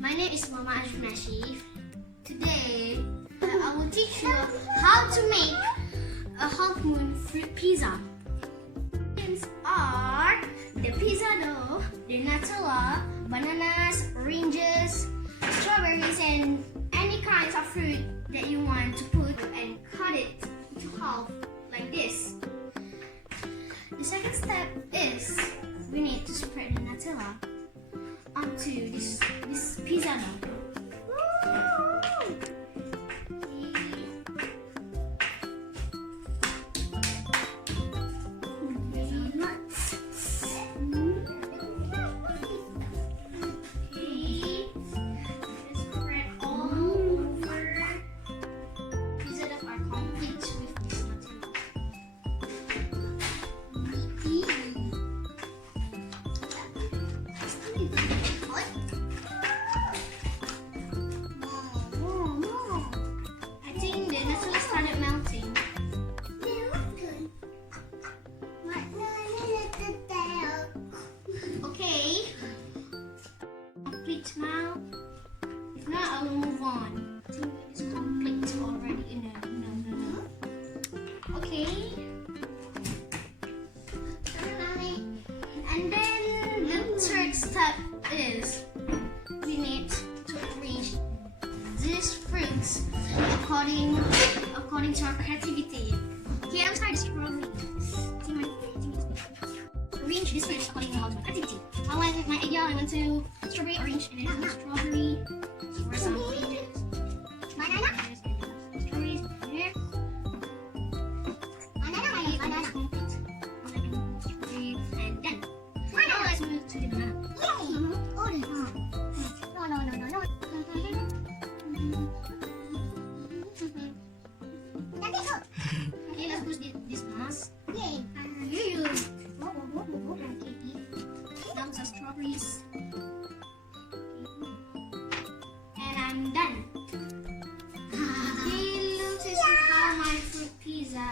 My name is Mama Ashmashi. Today, I will teach you how to make a half moon fruit pizza. Ingredients are the pizza dough, the Nutella, bananas, oranges, strawberries, and any kinds of fruit that you want to put and cut it into half like this. The second step is we need to spread the Nutella onto this pizza dough. Now, if not, I will move on. I think it's complete already. No. Okay. And then the third step is we need to arrange these fruits according to our creativity. Okay, I'm starting strawberry. Arrange these fruits according to our creativity. I want to strawberry, orange, and then strawberry. Or some oranges. Banana. Strawberries here. Banana. Strawberry, and then. Now let's move to the banana. Yay! No. Okay, let's push this mask. Yay! Now some strawberries. And I'm done. Okay, look, this is how my fruit pizza